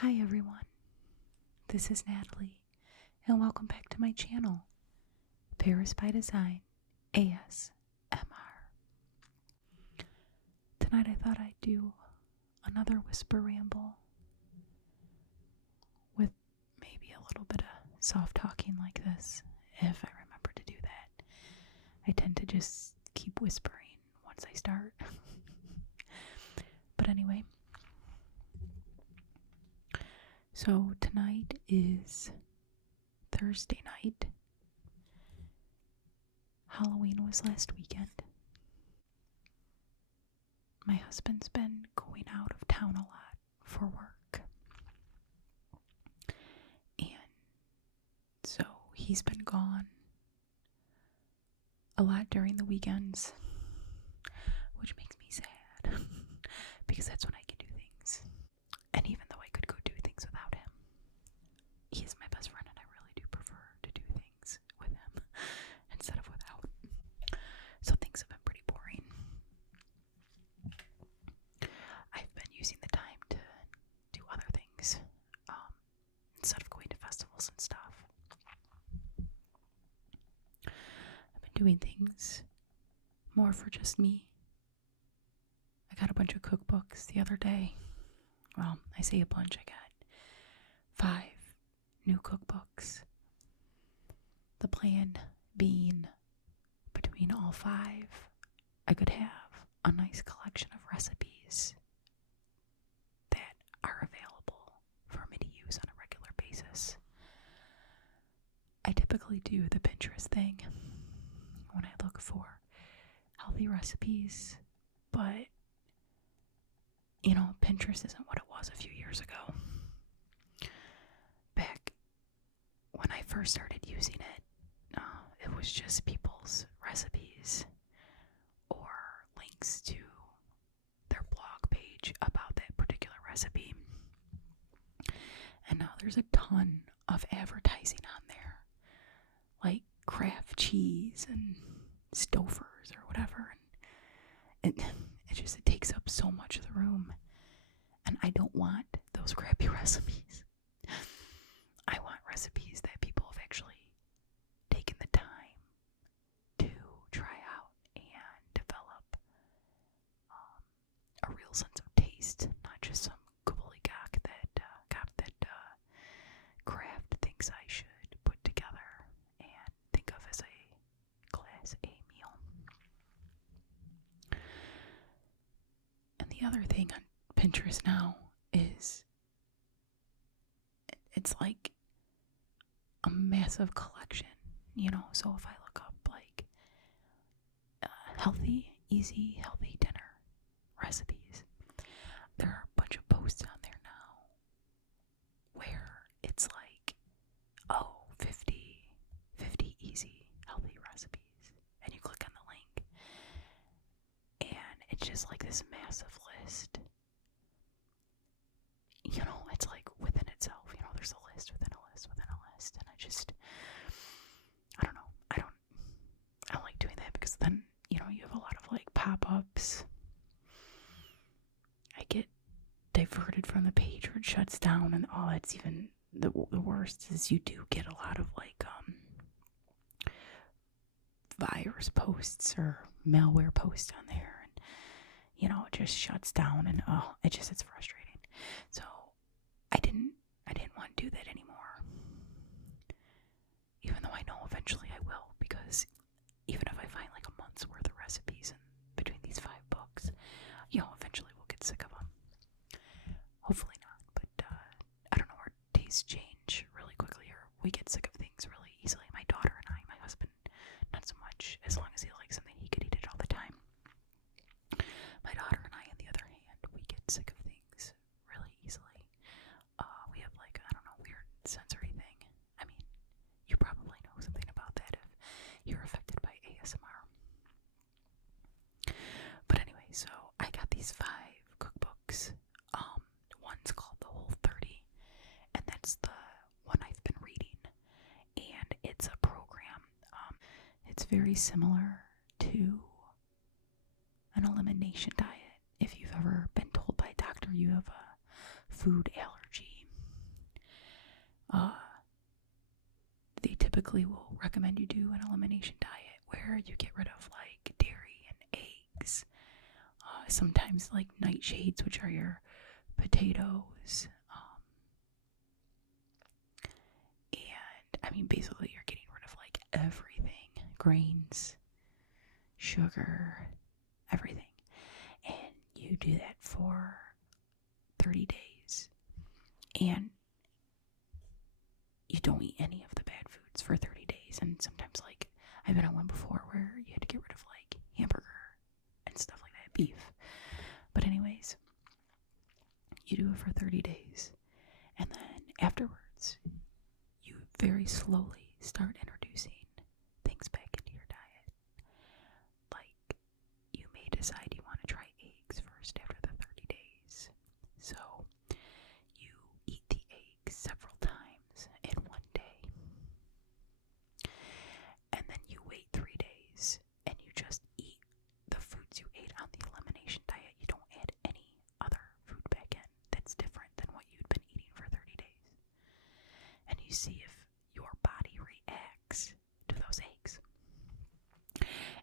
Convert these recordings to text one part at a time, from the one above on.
Hi everyone, this is Natalie, and welcome back to my channel, Paris by Design ASMR. Tonight I thought I'd do another whisper ramble with maybe a little bit of soft talking like this, if I remember to do that. I tend to just keep whispering once I start. But anyway, so tonight is Thursday night. Halloween was last weekend. My husband's been going out of town a lot for work. And so he's been gone a lot during the weekends, which makes me sad because that's when I can do things. And even though I could go do things without him, he is my best friend and I really do prefer to do things with him instead of without. So things have been pretty boring. I've been using the time to do other things instead of going to festivals and stuff. I've been doing things more for just me. I got a bunch of cookbooks the other day. Well, I say a bunch, I got 5 new cookbooks. The plan being between all 5, I could have a nice collection of recipes that are available for me to use on a regular basis. I typically do the Pinterest thing when I look for healthy recipes, but Pinterest isn't what it was a few years ago. Back when I first started using it, it was just people's recipes or links to their blog page about that particular recipe. And now there's a ton of advertising on there, like Kraft cheese and Stouffer's or whatever. And it takes up so much of the room. And I don't want those crappy recipes. I want recipes that people have actually taken the time to try out and develop a real sense of taste, not just some gobbledygook that Kraft thinks I should put together and think of as a Class A meal. And the other thing on Pinterest now is it's like a massive collection, so if I look up like easy healthy dinner recipes, there are a bunch of posts on there now where it's like 50 easy healthy recipes, and you click on the link and it's just like this massive list. It's like within itself, there's a list within a list within a list, and I don't know, I don't like doing that because then, you have a lot of like pop-ups. I get diverted from the page or it shuts down, and that's even the worst is you do get a lot of like virus posts or malware posts on there, and it just shuts down, and it's frustrating. So I didn't want to do that anymore, even though I know eventually I will, because even if I find like a month's worth of recipes in between these 5 books, eventually we'll get sick of them. Hopefully not, but I don't know, our tastes change really quickly, or we get sick of things really easily. My daughter and I, my husband, not so much, as long as he likes something, he could eat it all the time. My daughter and I, on the other hand, we get sick of things really easily. We have like, I don't know, weird sensory thing. I mean, you probably know something about that if you're affected by ASMR. But anyway, so I got these 5 cookbooks. One's called The Whole30, and that's the one I've been reading. And it's a program. It's very similar to an elimination diet. If you've ever been told by a doctor you have a food allergy, typically will recommend you do an elimination diet where you get rid of like dairy and eggs. Sometimes like nightshades, which are your potatoes. And I mean, basically, you're getting rid of like everything, grains, sugar, everything. And you do that for 30 days. And you don't eat any of the bad foods for 30 days. And sometimes, like, I've been on one before where you had to get rid of like hamburger and stuff like that, beef. But anyways, you do it for 30 days. And then afterwards, you very slowly start introducing things back into your diet. Like, you may decide you want to try eggs first after the 30 days. So, you eat the eggs several times in one day. And then you wait 3 days and you just eat the foods you ate on the elimination diet. You don't add any other food back in that's different than what you'd been eating for 30 days. And you see if your body reacts to those eggs.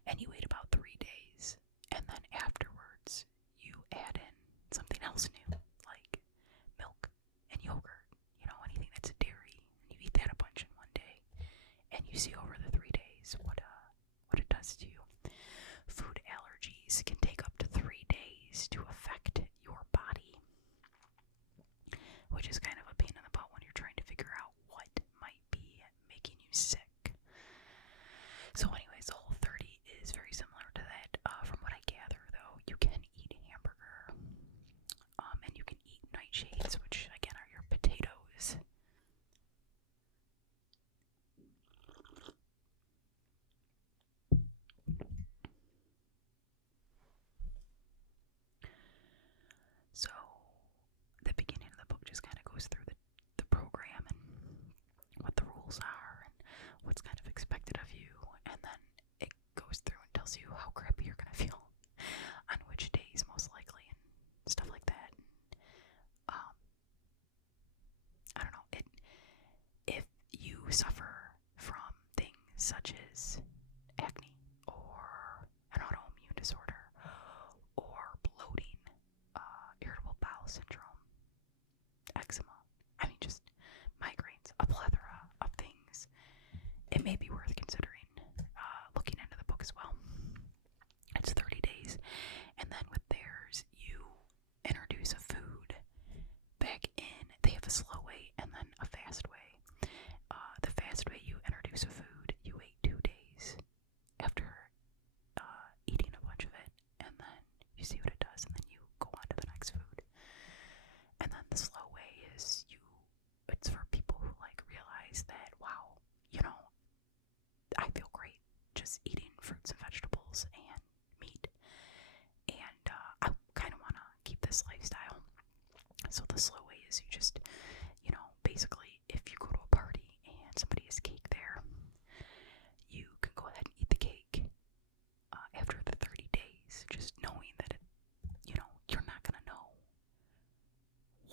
And you wait about 3 days, and then afterwards you add in something else new, like milk and yogurt, anything that's a dairy, and you eat that a bunch in one day, and you see over the 3 days what it does to you. Food allergies can take up to 3 days to affect your body, which is kind of a pain in the butt when you're trying to figure out what might be making you sick. So anyways, the whole 30 is very similar to that. From what I gather, though, you can eat hamburger, and you can eat nightshades, which again are your potatoes. So the beginning of the book just kind of goes through the program and what the rules are and what's kind of expected of you, and then it goes through and tells you how crappy you're gonna feel on which days most likely and stuff like that. I don't know, if you suffer from things such as acne or an autoimmune disorder or bloating, irritable bowel syndrome, eczema, I mean just migraines, a plethora of things, it may be worth considering looking into the book as well. It's 30 days, and then with theirs, you introduce a food back in. They have a slow way and then a fast way. The fast way, you introduce a food, you wait 2 days after eating a bunch of it, and then you see what it does, and then you go on to the next food. And then the slow way is it's for people who like realize that, wow, I feel great just eating fruits and vegetables and meat, and I kind of want to keep this lifestyle. So the slow way is you just, basically if you go to a party and somebody has cake there, you can go ahead and eat the cake after the 30 days, just knowing that you're not going to know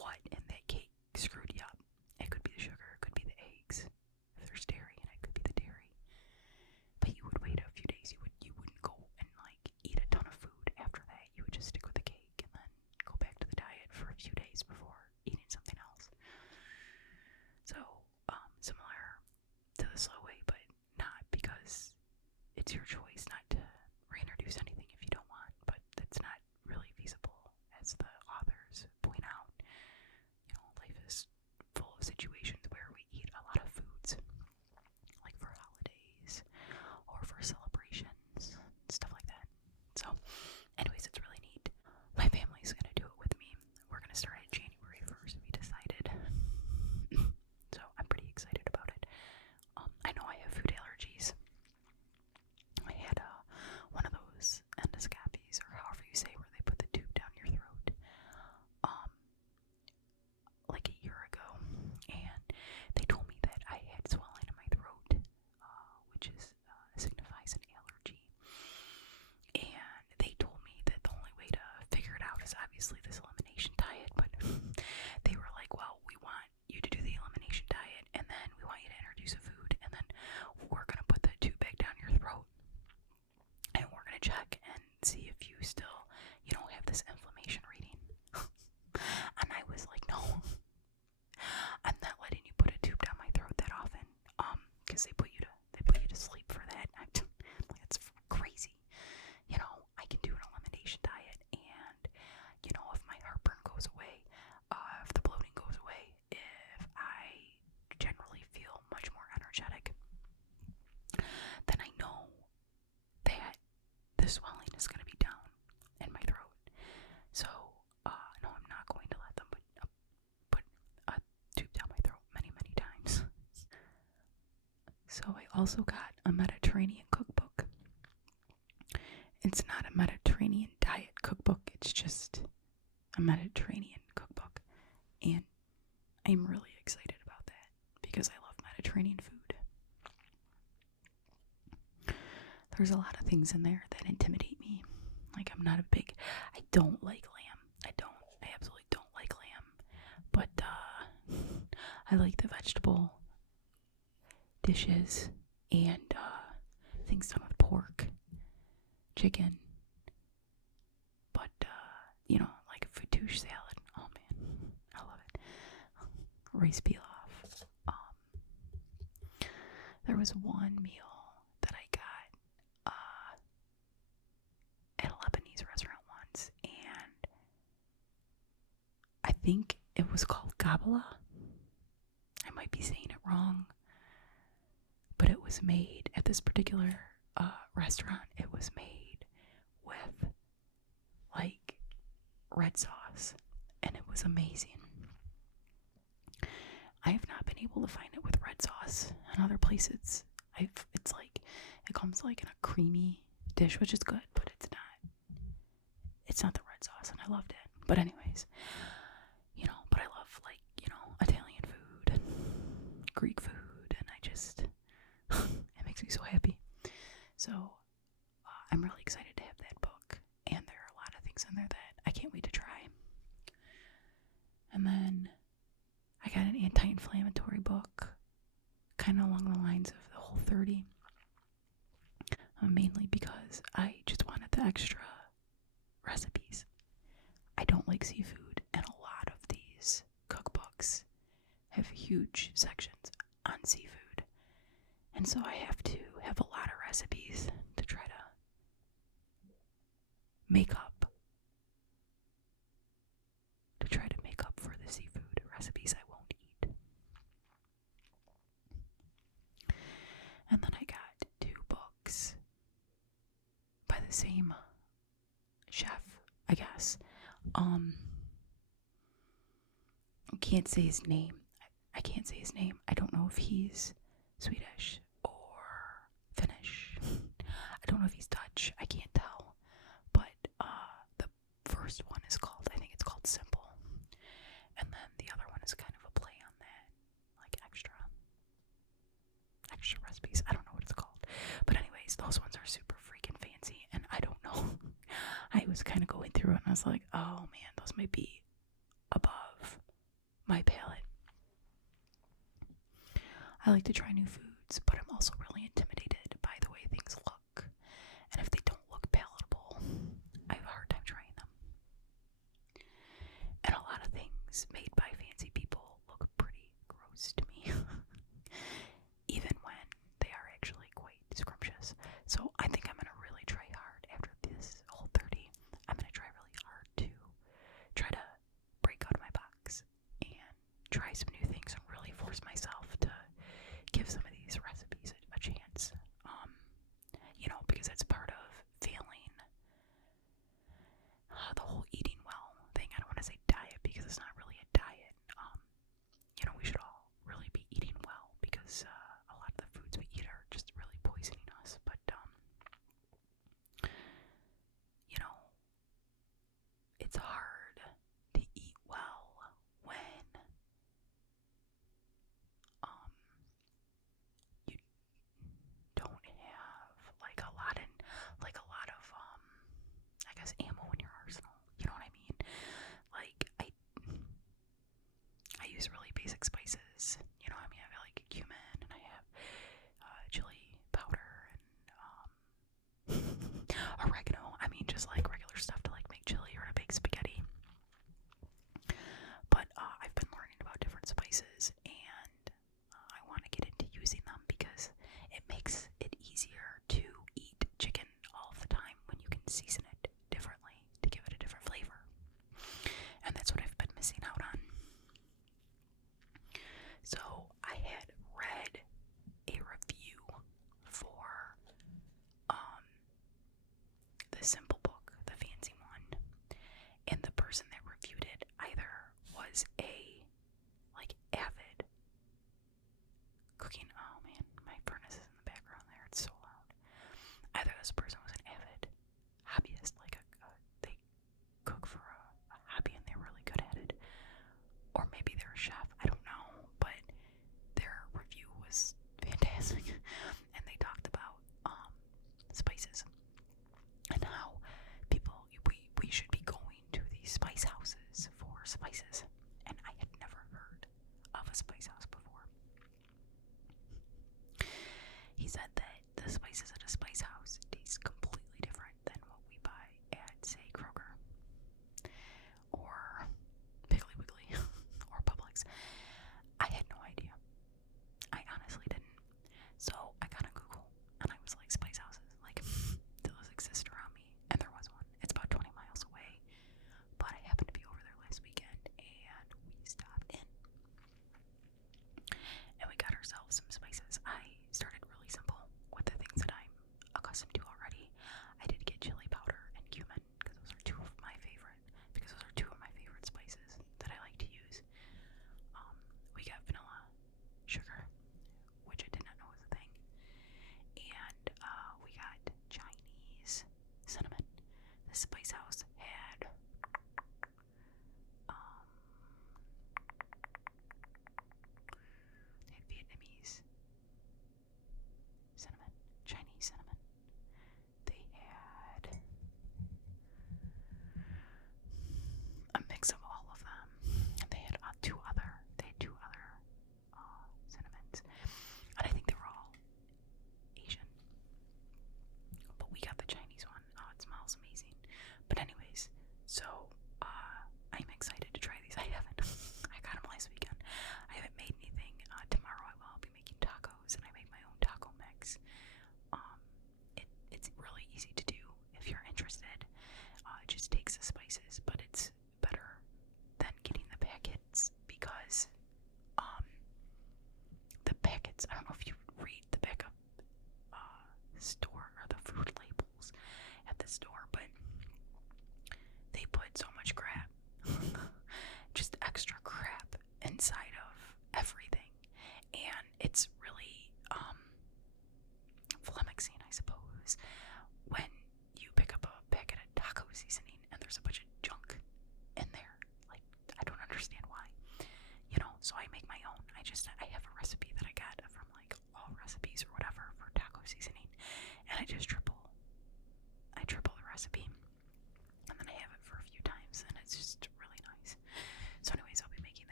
what in that cake screwed you up. It could be the sugar, it could be the eggs. If there's dairy in it, could be the dairy. But you would wait a few days. You wouldn't go and like eat a ton of food after that. You would just stick with the cake and then go back to the diet for a few days before eating something else. also got a Mediterranean cookbook. It's not a Mediterranean diet cookbook, it's just a Mediterranean cookbook. And I'm really excited about that because I love Mediterranean food. There's a lot of things in there that intimidate me. Like, I don't like lamb. I absolutely don't like lamb. But, I like the vegetable dishes and, things done with pork, chicken. But, like a fattoush salad. Oh man, I love it. Rice pilaf. There was one meal that I got at a Lebanese restaurant once, and I think it was called gabala. I might be saying it wrong, but it was made at this particular restaurant. It was made with like red sauce, and it was amazing. I have not been able to find it with red sauce in other places. It comes like in a creamy dish, which is good, but it's not the red sauce, and I loved it. But anyways, but I love Italian food and Greek food, and it makes me so happy. So I'm really excited to have that book, and there are a lot of things in there that I can't wait to try. And then I got an anti-inflammatory book, kind of along the lines of the Whole30, mainly because I just wanted the extra recipes. I don't like seafood, and a lot of these cookbooks have huge sections on seafood, and so I have to have a lot of recipes to try to make up for the seafood recipes I won't eat. And then I got 2 books by the same chef, I guess. I can't say his name. I don't know if he's Swedish or Finnish. I don't know if he's Dutch. I can't tell. But the first one is I think it's called Simple. And then the other one is kind of a play on that, like extra recipes. I don't know what it's called. But anyways, those ones are super freaking fancy, and I don't know. I was kind of going through it, and I was like, oh man, those might be above my palate. I like to try new foods, but I'm also really intimidated by the way things look. And if they don't look palatable, I have a hard time trying them. And a lot of things made by fancy people look pretty gross to me, even when they are actually quite scrumptious. So I think I'm going to really try hard after this Whole30. I'm going to try really hard to try to break out of my box and try some new things and really force myself to give some of these recipes a chance. Because it's part of failing the whole eating well thing. I don't want to say diet because it's not really a diet.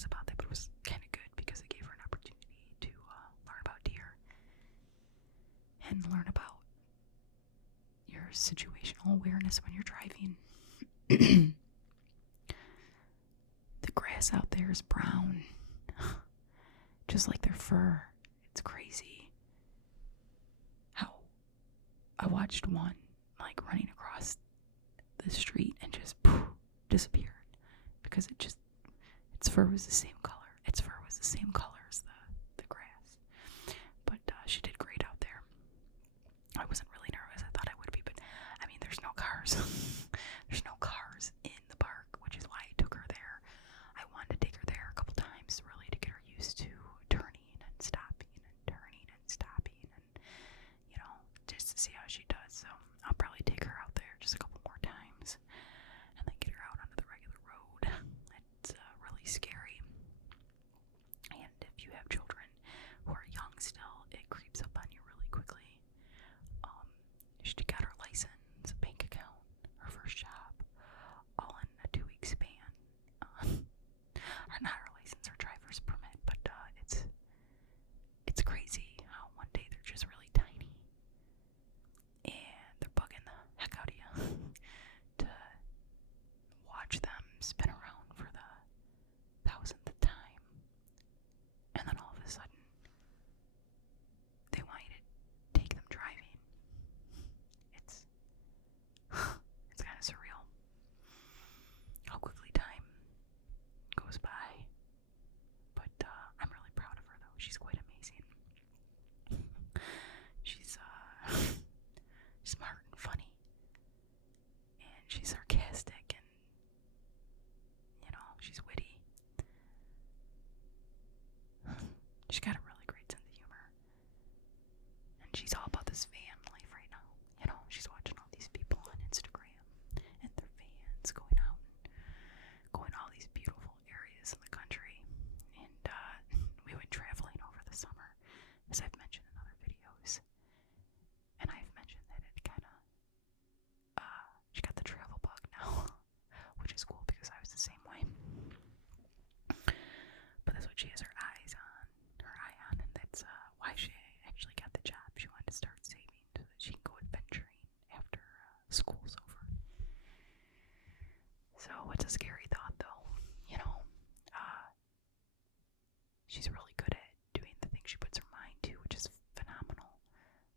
nervous about that, but it was kind of good because it gave her an opportunity to learn about deer and learn about your situational awareness when you're driving. The grass out there is brown, just like their fur. It's crazy how I watched one like running across the street and just disappeared because its fur was the same color. Its fur was the same color as the grass. But she did great out there. I wasn't really nervous. I thought I would be, but I mean, there's no cars. There's no cars in the park, which is why I took her there. I wanted to take her there a couple times, really, to get her used to turning and stopping and turning and stopping, and just to see how she does. So I'll probably take her out there just a couple more times, and then get her out onto the regular road. It's really scary. And if you have children who are young still, it creeps up on you really quickly. She got her license, bank account, her first job, all in a 2-week span. Or not her license, her driver's permit, but it's crazy how one day they're just really tiny, and they're bugging the heck out of you to watch them spin around for the 1000th time, and then all of a sudden they want you to take them driving. It's kind of surreal how quickly time goes by, but I'm really proud of her though. She's quite amazing. She's smart and funny, and she's sarcastic, and she's witty. She's got a really great sense of humor, and she's all about this van life right now. She's watching all these people on Instagram and their vans going out and going all these beautiful areas in the country. And we went traveling over the summer, as I've mentioned in other videos. And I've mentioned that it kind of, she got the travel bug now, which is cool because I was the same way. But that's what she has her eye on, and that's why she actually got the job. She wanted to start saving so that she can go adventuring after school's over. So it's a scary thought, though. She's really good at doing the things she puts her mind to, which is phenomenal.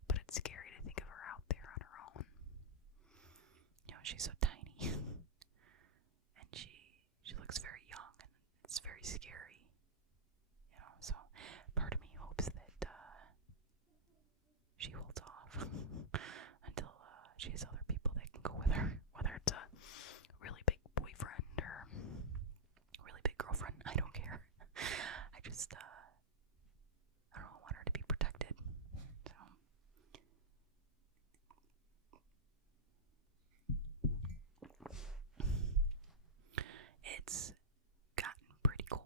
But it's scary to think of her out there on her own. She's so tiny, and she looks very young, and it's very scary. So part of me hopes that she holds off until she has other people that can go with her, whether it's a really big boyfriend or a really big girlfriend. I don't care. I just I don't know, I want her to be protected. So it's gotten pretty cold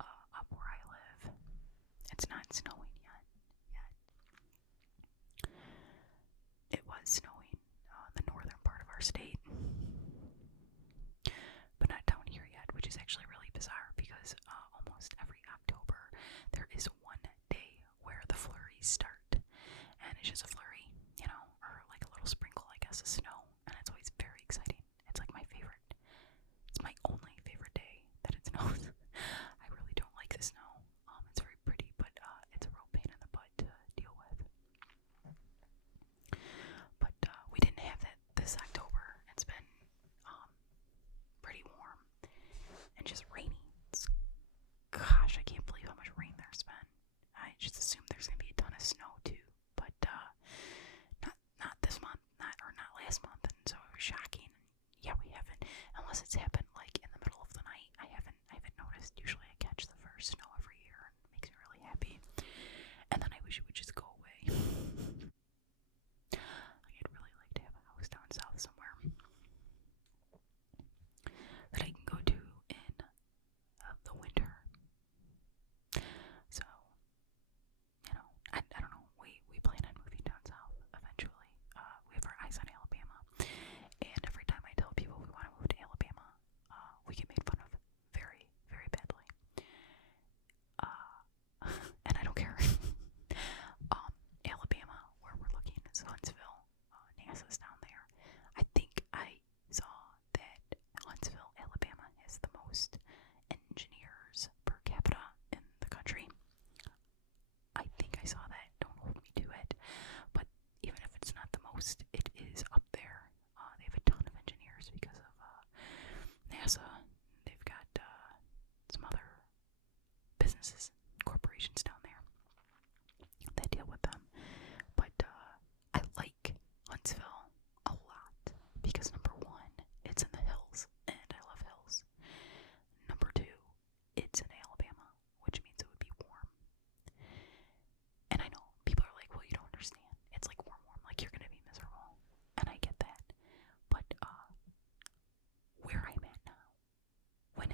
up where I live. It's not snowing yet. It was snowing in the northern part of our state, but not down here yet, which is actually really bizarre because almost every October there is one day where the flurries start, and it's just a flurry, or like a little sprinkle, I guess, of snow, and it's always very exciting. It's like my favorite. It's my only favorite day that it snows. I really don't like the snow. It's very pretty, but it's a real pain in the butt to deal with. But we didn't have that this October. It's been pretty warm and just rainy. Gosh, I can't believe how much rain there's been. I just assumed there's gonna be a ton of snow too, but not this month, not last month, and so it was shocking. Yeah, we haven't, unless it's happened like in the middle of the night. I haven't noticed. Usually I catch the first snow every year, and it makes me really happy. And then I wish it would just go away. I'd really like to have a house down south somewhere that I can go to in the winter. So, I don't know. We plan on moving down south eventually. We have our eyes on Alabama, and every time I tell people we want to move to Alabama,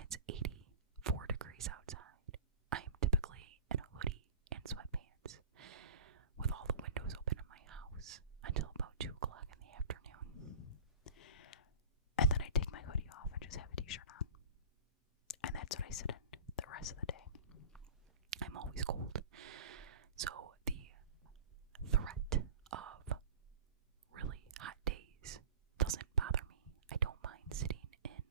it's 84 degrees outside, I am typically in a hoodie and sweatpants with all the windows open in my house until about 2 o'clock in the afternoon. And then I take my hoodie off and just have a t-shirt on. And that's what I sit in the rest of the day. I'm always cold. So the threat of really hot days doesn't bother me. I don't mind sitting in,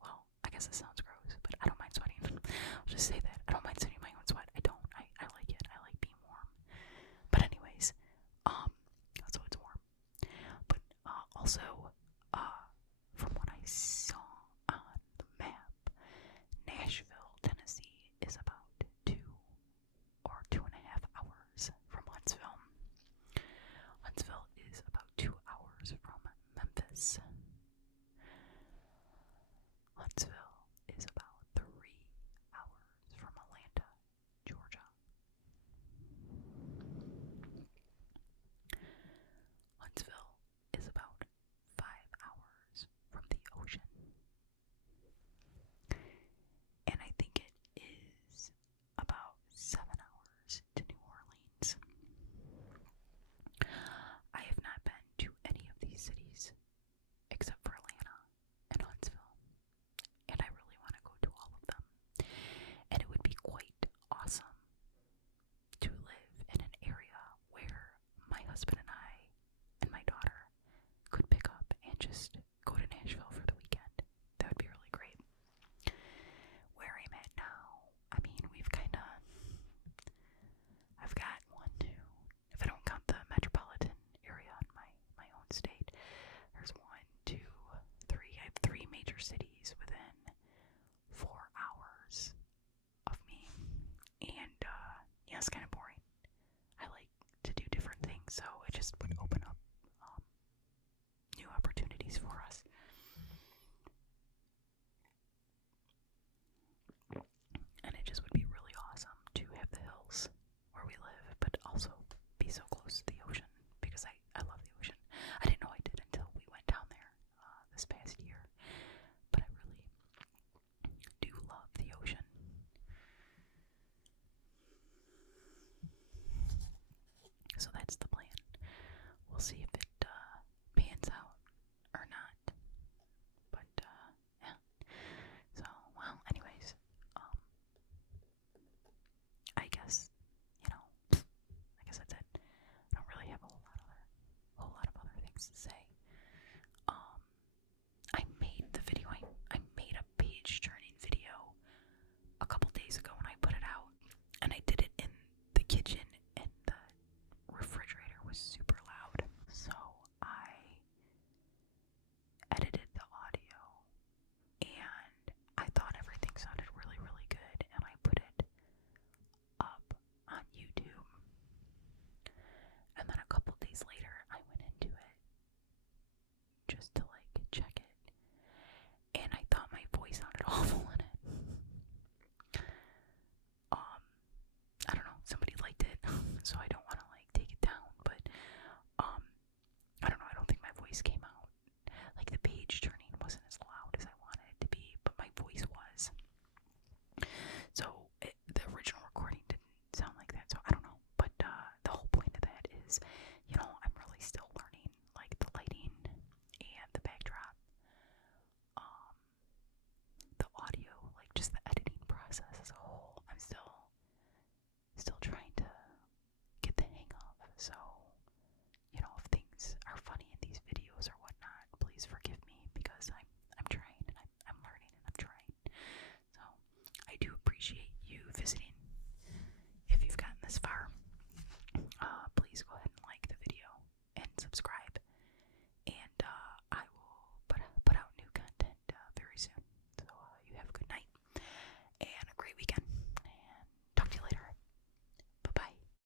well, I guess it sounds gross, but I don't mind sweating. I'll just say that. I don't mind sitting in my own sweat. I don't. I like it. I like being warm. But anyways, so it's warm. But also, from what I saw on the map, Nashville, Tennessee